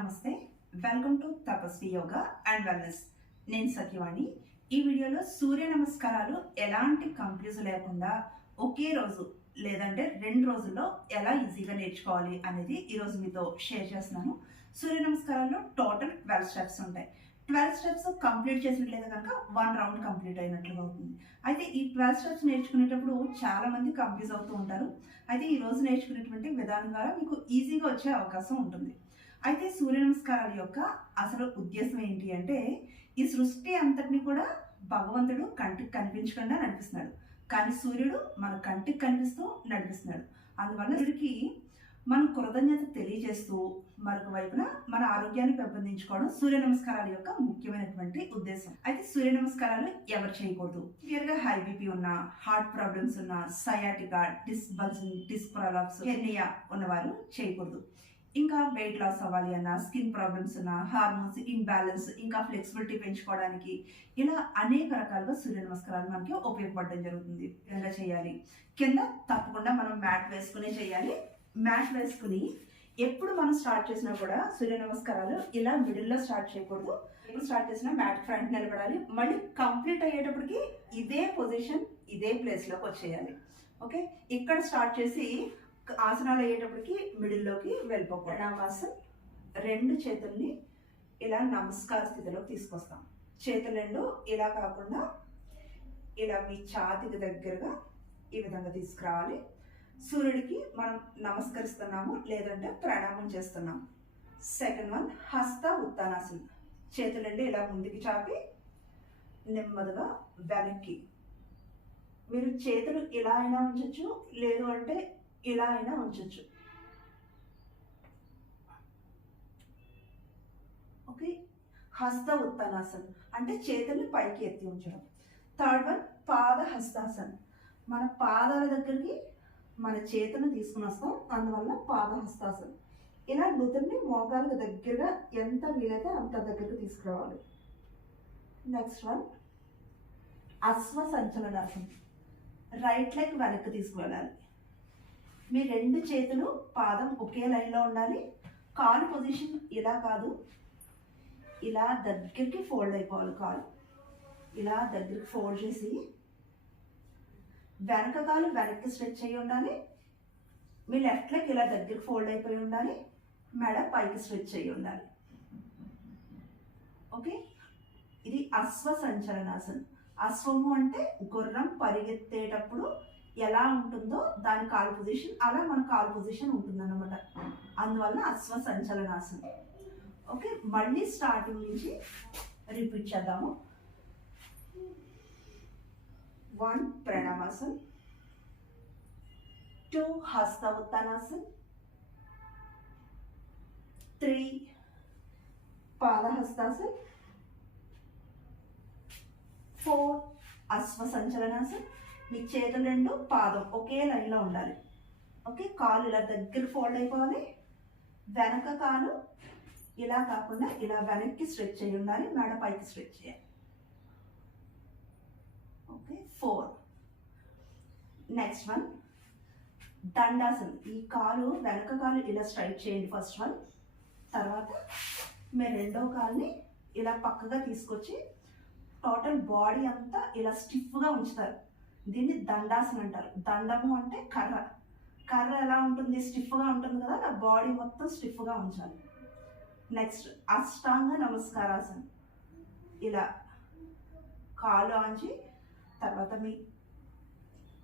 నమస్తే, welcome to Tapasvi yoga and wellness. నేను సత్యవాణి. ఈ వీడియోలో సూర్య నమస్కారాలు ఎలాంటి కన్ఫ్యూజ్ లేకుండా ఒకే రోజు లేదంటే 2 రోజుల్లో ఎలా ఈజీగా నేర్చుకోవాలి అనేది ఈరోజు మీతో షేర్ చేస్తున్నాను. సూర్య నమస్కారాల్లో టోటల్ 12 స్టెప్స్ ఉంటాయి. 12 స్టెప్స్ కంప్లీట్ చేసినట్లయితే కనుక 1 రౌండ్ కంప్లీట్ అయినట్లుగా అవుతుంది. అయితే ఈ 12 స్టెప్స్ నేర్చుకునేటప్పుడు చాలా మంది కన్ఫ్యూజ్ అవుతూ ఉంటారు. అయితే ఈ రోజు నేర్చుకునేటువంటి విధానం ద్వారా మీకు ఈజీగా వచ్చే అవకాశం ఉంటుంది. అయితే సూర్య నమస్కారాల యొక్క అసలు ఉద్దేశం ఏంటి అంటే, ఈ సృష్టి అంతటిని కూడా భగవంతుడు కంటికి కనిపించకుండా నడిపిస్తున్నాడు, కానీ సూర్యుడు మన కంటికి కనిపిస్తూ నడిపిస్తున్నాడు. అందువల్ల సూర్యుడికి మనం కృతజ్ఞత తెలియజేస్తూ మరొక వైపున మన ఆరోగ్యాన్ని పెంపొందించుకోవడం సూర్య నమస్కారాల యొక్క ముఖ్యమైనటువంటి ఉద్దేశం. అయితే సూర్య నమస్కారాలు ఎవరు చేయకూడదు? క్లియర్గా హై బీపీ ఉన్న, హార్ట్ ప్రాబ్లమ్స్ ఉన్న, sciatica, disc bulging, disc prolapse, hernia ఉన్నవారు చేయకూడదు. ఇంకా వెయిట్ లాస్ అవ్వాలి అన్న, స్కిన్ ప్రాబ్లమ్స్ ఉన్న, హార్మోన్స్ ఇంబ్యాలెన్స్, ఇంకా ఫ్లెక్సిబిలిటీ పెంచుకోవడానికి ఇలా అనేక రకాలుగా సూర్య నమస్కారాలు మనకి ఉపయోగపడడం జరుగుతుంది. ఇలా చేయాలి. కింద తప్పకుండా మనం మ్యాట్ వేసుకునే చేయాలి. మ్యాట్ వేసుకుని ఎప్పుడు మనం స్టార్ట్ చేసినా కూడా సూర్య నమస్కారాలు ఇలా మిడిల్లో స్టార్ట్ చేయకూడదు. ఎప్పుడు స్టార్ట్ చేసినా మ్యాట్ ఫ్రంట్ నిలబడాలి. మళ్ళీ కంప్లీట్ అయ్యేటప్పటికి ఇదే పొజిషన్, ఇదే ప్లేస్లోకి వచ్చేయాలి. ఓకే, ఇక్కడ స్టార్ట్ చేసి ఆసనాలు అయ్యేటప్పటికి మిడిల్లోకి వెళ్ళిపోకూడదు. ప్రణామాసన్. 2 చేతుల్ని ఇలా నమస్కార స్థితిలోకి తీసుకొస్తాం. చేతులు 2 ఇలా కాకుండా ఇలా మీ ఛాతీకి దగ్గరగా ఈ విధంగా తీసుకురావాలి. సూర్యుడికి మనం నమస్కరిస్తున్నాము లేదంటే ప్రణామం చేస్తున్నాము. సెకండ్ వన్ హస్త ఉత్తానాసన్. చేతులు 2 ఇలా ముందుకి చాపి నెమ్మదిగా వెనక్కి. మీరు చేతులు ఇలా అయినా ఉంచవచ్చు, లేదు అంటే ఇలా అయినా ఉంచవచ్చు. ఓకే, హస్త ఉత్తానాసన్ అంటే చేతుల్ని పైకి ఎత్తి ఉంచడం. థర్డ్ వన్ పాద హస్తాసన్. మన పాదాల దగ్గరికి మన చేతులను తీసుకుని వస్తాం, అందువల్ల పాద హస్తాసన్. ఇలా నుదురుని మోకాలకు దగ్గరగా ఎంత వీలైతే అంత దగ్గరకు తీసుకురావాలి. నెక్స్ట్ వన్ అశ్వ సంచలనాసన్. రైట్ లెగ్ వెనక్కి తీసుకువెళ్ళాలి. మీ 2 చేతులు పాదం ఒకే లైన్లో ఉండాలి. కాలు పొజిషన్ ఇలా కాదు, ఇలా దగ్గరికి ఫోల్డ్ అయిపోవాలి. కాలు ఇలా దగ్గరికి ఫోల్డ్ చేసి వెనక కాలు వెనక్కి స్ట్రెచ్ అయ్యి ఉండాలి. మీ లెఫ్ట్ లెగ్ ఇలా దగ్గరికి ఫోల్డ్ అయిపోయి ఉండాలి. మెడ పైకి స్ట్రెచ్ అయ్యి ఉండాలి. ఓకే, ఇది అశ్వ సంచలనాసన్. అశ్వము అంటే గుర్రం పరిగెత్తేటప్పుడు ఎలా ఉంటుందో దాని కాలు పొజిషన్, అలా మన కాలు పొజిషన్ ఉంటుంది అన్నమాట. అందువల్ల అశ్వ సంచలనాసనం. ఓకే, మళ్ళీ స్టార్టింగ్ నుంచి రిపీట్ చేద్దాము. 1 ప్రణామాసన్, 2 హస్త ఉత్తానాసన్, 3 పాద హస్తాసన్, 4 అశ్వ సంచలనాసన్. మీ చేతులు 2 పాదం ఒకే లైన్లో ఉండాలి. ఓకే, కాలు ఇలా దగ్గర ఫోల్డ్ అయిపోవాలి. వెనక కాలు ఇలా కాకుండా ఇలా వెనక్కి స్ట్రెచ్ అయ్యి ఉండాలి. మెడ పైకి స్ట్రెచ్ చేయాలి. ఓకే, 4. Next one దండాసన్. ఈ కాలు వెనక కాలు ఇలా స్ట్రైట్ చేయండి ఫస్ట్ వన్. తర్వాత మీరు 2వ కాలుని ఇలా పక్కగా తీసుకొచ్చి టోటల్ బాడీ అంతా ఇలా స్టిఫ్గా ఉంచుతారు. దీన్ని దండాసన అంటారు. దండము అంటే కర్ర. కర్ర ఎలా ఉంటుంది? స్టిఫ్గా ఉంటుంది కదా, నా బాడీ మొత్తం స్టిఫ్గా ఉంచాలి. నెక్స్ట్ అష్టాంగ నమస్కారాసన్. ఇలా కాలు ఆంచి తర్వాత మీ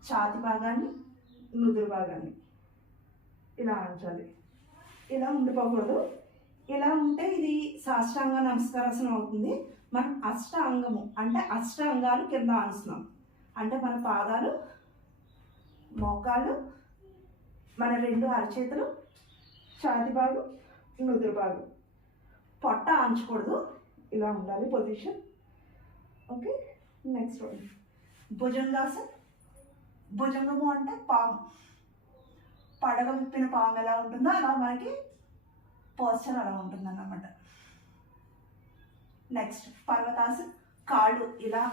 ఛాతి భాగాన్ని, నుదురు భాగాన్ని ఇలా ఆంచాలి. ఇలా ఉండిపోకూడదు. ఇలా ఉంటే ఇది సాష్టాంగ నమస్కారాసనం అవుతుంది. మనం అష్టాంగము అంటే అష్టాంగాలు కింద ఆంచున్నాం. అంటే మన పాదాలు, మోకాళ్ళు, మన 2 అరచేతులు, ఛాతి భాగం, నుదురు భాగం. పొట్ట ఆంచకూడదు, ఇలా ఉండాలి position. Okay, next one Bhujangasan. భుజంగము అంటే పాము. పడగ విప్పిన పాము ఎలా ఉంటుందో అలా మనకి పోస్చర్ అలా ఉంటుంది అన్నమాట. నెక్స్ట్ పర్వతాసన్. కాళ్ళు ఇలా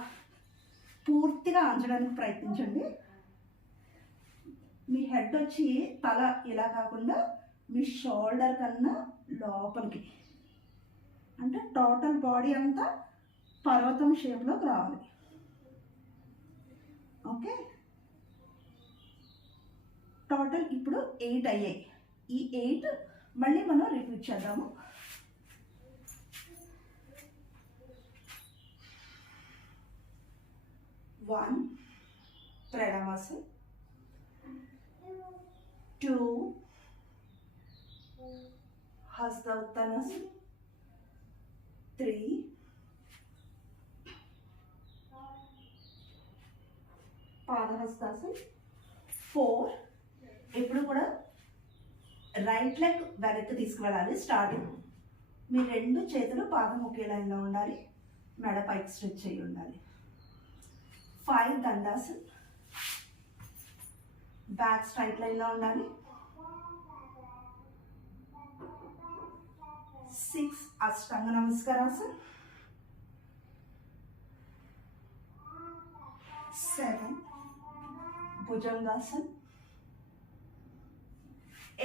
పూర్తిగా ఆంచడానికి ప్రయత్నించండి. మీ హెడ్ వచ్చి తల ఇలా కాకుండా మీ షోల్డర్ కన్నా లోపలికి అంటే టోటల్ బాడీ అంతా పర్వతం షేప్లోకి రావాలి. ఓకే, టోటల్ ఇప్పుడు 8 అయ్యాయి. ఈ 8 మళ్ళీ మనం రిపీట్ చేద్దాము. 1 ప్రణామాసన్, 2 హస్త ఉత్తానాసన్, 3 పాదహస్తాసన్, 4 ఇప్పుడు కూడా రైట్ లెగ్ వెనక్కి తీసుకువెళ్ళాలి. స్టార్టింగ్ మీ 2 చేతులు పాదం ఒకే లైన్లో ఉండాలి, మెడ పైకి స్ట్రెచ్ అయ్యి ఉండాలి. 5 దండాసన్, బ్యాక్ స్ట్రైట్ లైన్లో ఉండాలి. 6 అష్టాంగ నమస్కారాసన్, 7 భుజంగాసన్,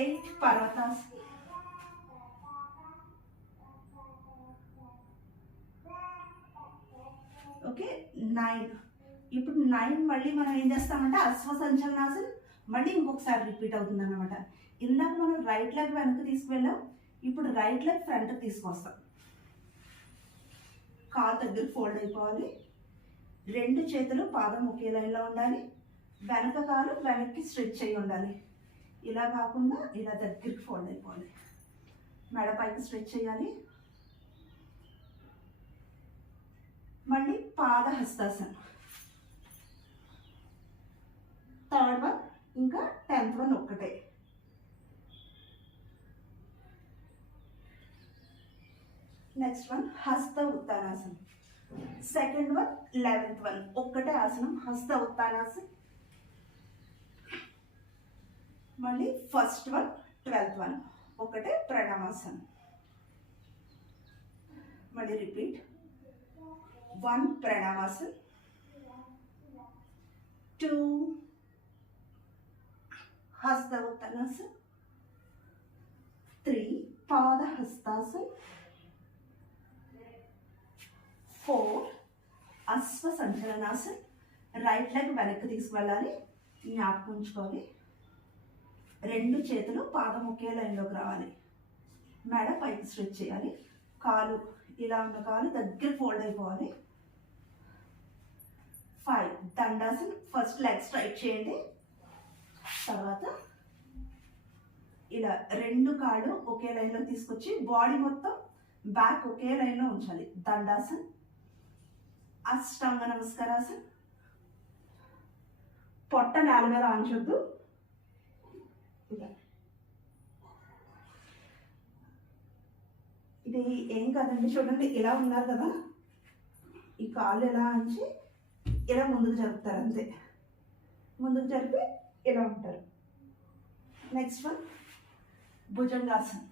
8 పర్వతాసన్, 9. ఇప్పుడు 9 మళ్ళీ మనం ఏం చేస్తామంటే అశ్వసంచలనాసన్ మళ్ళీ ఇంకొకసారి రిపీట్ అవుతుంది అన్నమాట. ఇందాక మనం రైట్ లెగ్ వెనక్కి తీసుకువెళ్ళాం, ఇప్పుడు రైట్ లెగ్ ఫ్రంట్కి తీసుకొస్తాం. కాలు దగ్గర ఫోల్డ్ అయిపోవాలి, 2 చేతులు పాదం ఒకే లైన్లో ఉండాలి, వెనక కాలు వెనక్కి స్ట్రెచ్ అయ్యి ఉండాలి. ఇలా కాకుండా ఇలా దగ్గరికి ఫోల్డ్ అయిపోవాలి, మెడ పైకి స్ట్రెచ్ చేయాలి. మళ్ళీ పాదహస్తాసన్, 3rd వన్ ఇంకా 10th వన్ ఒక్కటే. నెక్స్ట్ వన్ హస్త Uttanasana, 2nd one 11th one ఒక్కటే ఆసనం హస్త ఉత్తానాసన్. మళ్ళీ 1st వన్ 12th వన్ ఒకటే ప్రణామాసన్. మళ్ళీ రిపీట్. 1 ప్రణామాసన్, 2 హస్త ఉత్తానాసన్, 3 పాదహస్తాసన్, 4 అశ్వ సంచలనాసన్. రైట్ లెగ్ వెనక్కి తీసుకువెళ్ళాలి, జ్ఞాపకం ఉంచుకోవాలి. 2 చేతులు పాదం ఒకే లైన్లోకి రావాలి, మెడ పైకి స్ట్రెచ్ చేయాలి. కాలు ఇలా ఉన్న కాలు దగ్గర ఫోల్డ్ అయిపోవాలి. 5 దండాసన్, ఫస్ట్ లెగ్ స్ట్రైట్ చేయండి. తర్వాత ఇలా 2 కాళ్ళు ఒకే లైన్లో తీసుకొచ్చి బాడీ మొత్తం బ్యాక్ ఒకే లైన్లో ఉంచాలి. దండాసన్, అష్టాంగ నమస్కారాసన్. పొట్ట నేల మీద ఆంచొద్దు, ఇది ఏం కాదండి. చూడండి ఇలా ఉన్నారు కదా, ఈ కాళ్ళు ఎలా అంచి ఇలా ముందుకు జరుపుతారు, అంతే. ముందుకు జరిపి ఇలా ఉంటారు. Next one bhujangasan,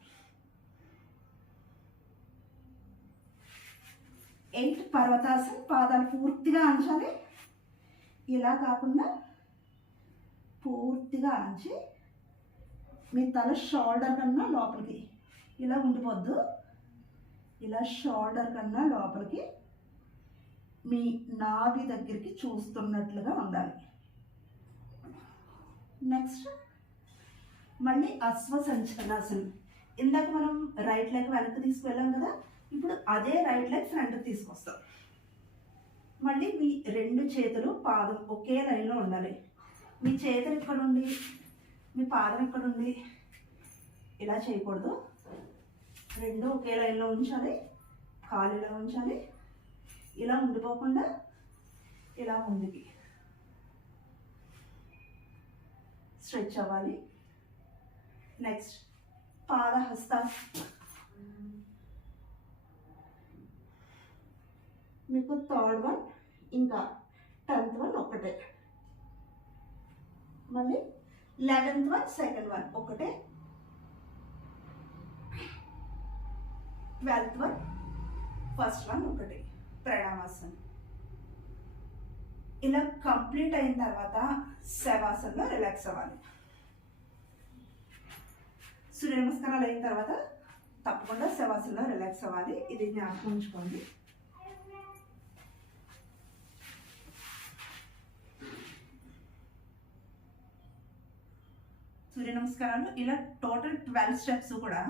8 పర్వతాసన్. పాదాలు పూర్తిగా అంచాలి, ఇలా కాకుండా పూర్తిగా అంచి మీ తల షోల్డర్ కన్నా లోపలికి ఇలా ఉండిపోద్దు. ఇలా షోల్డర్ కన్నా లోపలికి మీ నాభి దగ్గరికి చూస్తున్నట్లుగా ఉండాలి. నెక్స్ట్ మళ్ళీ అశ్వ సంచలనాసనం. ఇందాక మనం రైట్ లెగ్ వెనక్కి తీసుకువెళ్ళాం కదా, ఇప్పుడు అదే రైట్ లెగ్ ఫ్రంట్కి తీసుకొస్తాం. మళ్ళీ మీ 2 చేతులు పాదం ఒకే లైన్లో ఉండాలి. మీ చేతులు ఇక్కడ ఉండి మీ పాదం ఇక్కడ ఉండి ఇలా చేయకూడదు. 2 ఒకే లైన్లో ఉంచాలి, కాలు ఇలా ఉంచాలి. ఇలా ఉండిపోకుండా ఇలా ముందుకి స్ట్రెచ్ అవ్వాలి. నెక్స్ట్ పాదహస్తాసన్. మీకు 3rd వన్ ఇంకా 10th వన్ ఒకటే. మళ్ళీ 11th వన్ 2nd వన్ ఒకటే. 12th వన్ 1st వన్ ఒకటి ప్రణామాసన్. ఇలా కంప్లీట్ అయిన తర్వాత శవాసనలో రిలాక్స్ అవ్వాలి. సూర్య నమస్కారాలు అయిన తర్వాత తప్పకుండా శవాసనలో రిలాక్స్ అవ్వాలి. ఇది జ్ఞాపకం ఉంచుకోండి. సూర్య నమస్కారాలు ఇలా టోటల్ 12 స్టెప్స్ కూడా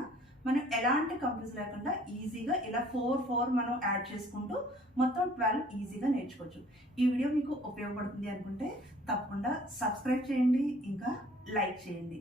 మనం ఎలాంటి కంప్యూస్ లేకుండా ఈజీగా ఇలా 4 మనం యాడ్ చేసుకుంటూ మొత్తం 12 ఈజీగా నేర్చుకోవచ్చు. ఈ వీడియో మీకు ఉపయోగపడుతుంది అనుకుంటే తప్పకుండా సబ్స్క్రైబ్ చేయండి, ఇంకా లైక్ చేయండి.